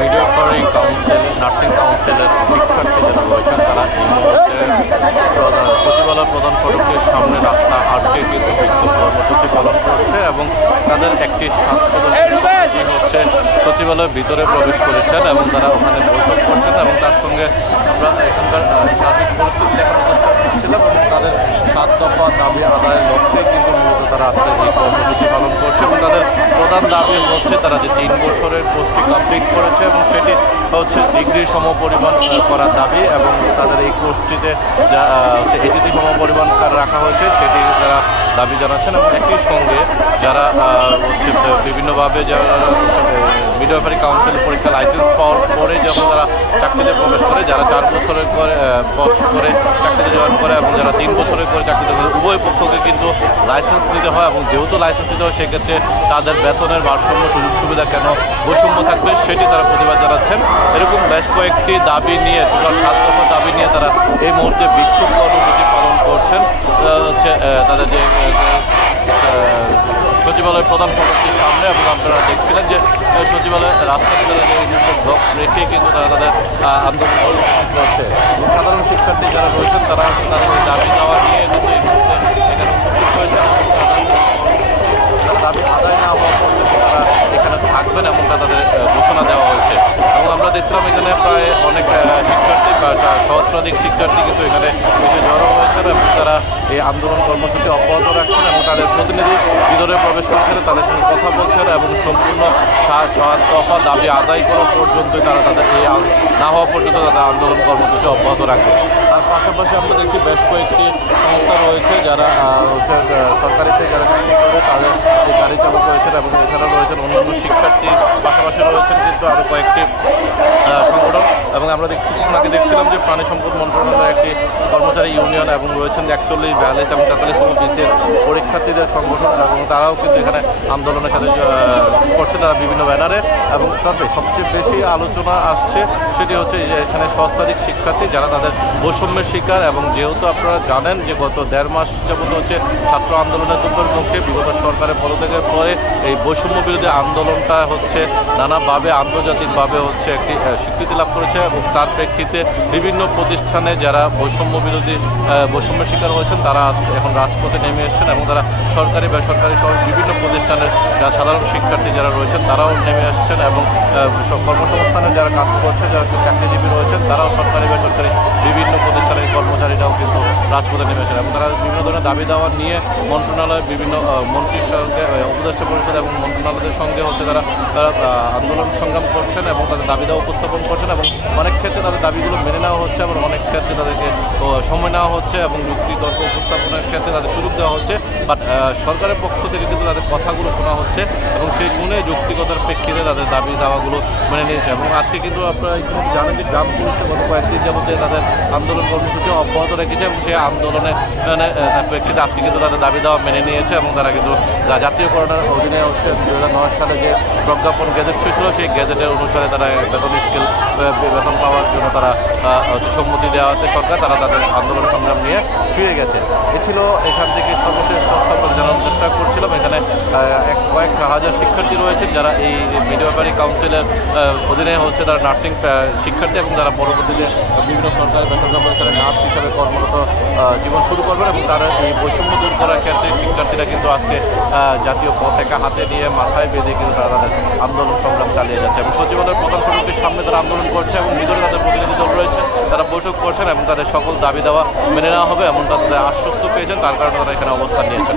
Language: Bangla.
মিডওয়াইফারি কাউন্সিল, নার্সিং কাউন্সিলের শিক্ষার্থী যারা রয়েছেন তারা এই মুহূর্তে সচিবালয় প্রধান ফটকের সামনে রাস্তা আটকে কিন্তু বিক্ষোভ কর্মসূচি পালন করছে এবং তাদের একটি সদস্য হচ্ছে সচিবালয়ের ভিতরে প্রবেশ করেছেন এবং তারা ওখানে বৈঠক করছেন এবং তার সঙ্গে আমরা এখানকার সার্বিক পরিস্থিতি দেখানোর চেষ্টা করছিলাম এবং তাদের 7 দফা দাবি আদায়ের লক্ষ্যে কিন্তু মূলত তারা আজকে এই কর্মসূচি পালন করছে এবং তাদের প্রধান দাবি হচ্ছে তারা যে 3 বছরের কোর্সটি কমপ্লিট করেছে এবং সেটি হচ্ছে ডিগ্রি সমপরিমাণ করার দাবি এবং তাদের এই কোর্সটিতে যা হচ্ছে এইচএসসি সমপরিমাণ রাখা হয়েছে সেটি তারা দাবি জানাচ্ছেন এবং একই সঙ্গে যারা হচ্ছে বিভিন্নভাবে যারা মিডওয়াইফারি কাউন্সিলের পরীক্ষা লাইসেন্স পাওয়ার পরে যখন তারা চাকরিতে প্রবেশ করে, যারা 4 বছরের করে চাকরিতে জয়েন করে এবং যারা 3 বছরের করে চাকরিতে করে, উভয় পক্ষকে কিন্তু লাইসেন্স নিতে হয় এবং যেহেতু লাইসেন্স নিতে হয় সেক্ষেত্রে তাদের বেতনের ভারসাম্য সুযোগ সুবিধা কেন বৈষম্য থাকবে সেটি তারা প্রতিবাদ জানাচ্ছেন। এরকম বেশ কয়েকটি দাবি নিয়ে, টোটাল 7 দফা দাবি নিয়ে তারা এই মুহূর্তে বিক্ষোভ কর্মসূচি পালন করছেন। হচ্ছে তাদের যে সচিবালয়ের প্রধান ফটকের সামনে এবং আপনারা দেখছিলেন যে সচিবালয়ের রাস্তাতে তারা যে ব্লক রেখে কিন্তু তারা তাদের আন্দোলন করছে এবং সাধারণ শিক্ষার্থী যারা রয়েছেন তারা তাদের এই দাবি দেওয়া নিয়ে কিন্তু এই মুহূর্তে এখানে উপস্থিত হয়েছেন এবং দাবি আদায় না হওয়া পর্যন্ত তারা এখানে থাকবেন এমনটা তাদের ঘোষণা দেওয়া হয়েছে এবং আমরা দেখছিলাম এখানে প্রায় অনেক শিক্ষার্থী বা সহস্রাধিক শিক্ষার্থী কিন্তু এখানে এসে জড়ো হয়েছেন এবং তারা এই আন্দোলন কর্মসূচি অব্যাহত রাখছেন এবং তাদের প্রতিনিধি ভিতরে প্রবেশ করছেন, তাদের সঙ্গে কথা বলছেন এবং সম্পূর্ণ 7 দফা দাবি আদায় করা পর্যন্ত তারা তাদের এই না হওয়া পর্যন্ত তাদের আন্দোলন কর্মসূচি অব্যাহত রাখবে। তার পাশাপাশি আমরা দেখছি বেশ কয়েকটি সংস্থা রয়েছে যারা হচ্ছে সরকারিতে যারা চাকরি করে তাদের যে গাড়ি চালক রয়েছেন এবং এছাড়াও রয়েছেন অন্যান্য শিক্ষার্থী, পাশাপাশি রয়েছেন কিন্তু আরও কয়েকটি সংগঠন এবং আমরা কিছুক্ষণ আগে দেখছিলাম যে প্রাণী সম্পদ মন্ত্রণালয়ের একটি কর্মচারী ইউনিয়ন এবং রয়েছেন 41, 42 এবং 43তম বিশেষ পরীক্ষার্থীদের সংগঠন এবং তারাও কিন্তু এখানে আন্দোলনের সাথে করছে তারা বিভিন্ন ব্যানারে এবং তাতে সবচেয়ে বেশি আলোচনা আসছে সেটি হচ্ছে যে এখানে সহস্রাধিক শিক্ষার্থী যারা তাদের বৈষম্যের শিকার এবং যেহেতু আপনারা জানেন যে গত 1.5 মাস যাবত হচ্ছে ছাত্র আন্দোলনের দুপুরের মুখে বিগত সরকারের পদত্যাগের পরে এই বৈষম্য বিরোধী আন্দোলনটা হচ্ছে নানাভাবে আন্তর্জাতিকভাবে হচ্ছে একটি স্বীকৃতি লাভ করেছে এবং তার প্রেক্ষিতে বিভিন্ন প্রতিষ্ঠানে যারা বৈষম্যের শিকার হয়েছেন তারা এখন রাজপথে নেমে এসেছেন এবং তারা সরকারি বেসরকারি সহ বিভিন্ন প্রতিষ্ঠানের যারা সাধারণ শিক্ষার্থী যারা রয়েছেন তারাও নেমে আসছেন এবং কর্মসংস্থানে যারা কাজ করছে, যারা চাকরিজীবী রয়েছেন তারাও সরকারি বেসরকারি বিভিন্ন প্রতিষ্ঠানের কর্মচারীরাও কিন্তু রাজপথে নেমে আসেন এবং তারা বিভিন্ন ধরনের দাবি দেওয়া নিয়ে মন্ত্রণালয় বিভিন্ন মন্ত্রীর সঙ্গে উপদেষ্টা পরিষদ এবং মন্ত্রণালয়ের সঙ্গে হচ্ছে তারা আন্দোলন সংগ্রাম করছেন এবং তাদের দাবি দেওয়া উপস্থাপন করছেন এবং অনেক ক্ষেত্রে তাদের দাবিগুলো মেনে নেওয়া হচ্ছে এবং অনেক ক্ষেত্রে তাদেরকে সময় নেওয়া হচ্ছে এবং যুক্তি তর্ক উপস্থাপনের ক্ষেত্রে তাদের সুযোগ দেওয়া হচ্ছে। বাট সরকারের পক্ষ থেকে কিন্তু তাদের কথাগুলো শোনা হচ্ছে এবং সেই শুনে যৌক্তিকতার প্রেক্ষিতে তাদের দাবি দাওয়াগুলো মেনে নিয়েছে এবং আজকে কিন্তু আপনারা ইতিমধ্যে জানেন যে গ্রাম পুলিশে গত কয়েকদিন যাবতে তাদের আন্দোলন কর্মসূচি অব্যাহত রেখেছে এবং সেই আন্দোলনের প্রেক্ষিতে আজকে কিন্তু তাদের দাবি দেওয়া মেনে নিয়েছে এবং তারা কিন্তু জাতীয়করণের অধীনে হচ্ছে 2009 সালে যে প্রজ্ঞাপন গেজেট ছিল সেই গেজেটের অনুসারে তারা বেতন স্কেল বেতন পাওয়ার জন্য তারা হচ্ছে সম্মতি দেওয়াতে সরকার তারা তাদের আন্দোলন সংগ্রাম নিয়ে ফিরে গেছে। এ ছিল এখান থেকে সর্বশেষ তথ্য আমরা জানানোর চেষ্টা করছিলাম। এখানে কয়েক হাজার শিক্ষার্থী রয়েছেন যারা এই মিডওয়াইফারি কাউন্সিলের অধীনে হচ্ছে তারা নার্সিং শিক্ষার্থী এবং তারা পরবর্তীতে বিভিন্ন সরকারি বেসরকারি প্রতিষ্ঠানে নার্স হিসাবে কর্মরত জীবন শুরু করবেন এবং তারা এই বৈষম্য দূর করার ক্ষেত্রে শিক্ষার্থীরা কিন্তু আজকে জাতীয় পতাকা হাতে নিয়ে মাথায় বেঁধে কিন্তু তারা তাদের আন্দোলন সংগ্রাম চালিয়ে যাচ্ছে এবং সচিবালয়ের প্রধান ফটকের সামনে তারা আন্দোলন করছে এবং ভিতরে তাদের প্রতিনিধি দল রয়েছে, তারা বৈঠক করছেন এবং তাদের সকল দাবি দেওয়া মেনে নেওয়া হবে এমনটা তাদের আশ্বস্ত পেয়েছেন, তার কারণে তারা এখানে অবস্থান নিয়েছেন।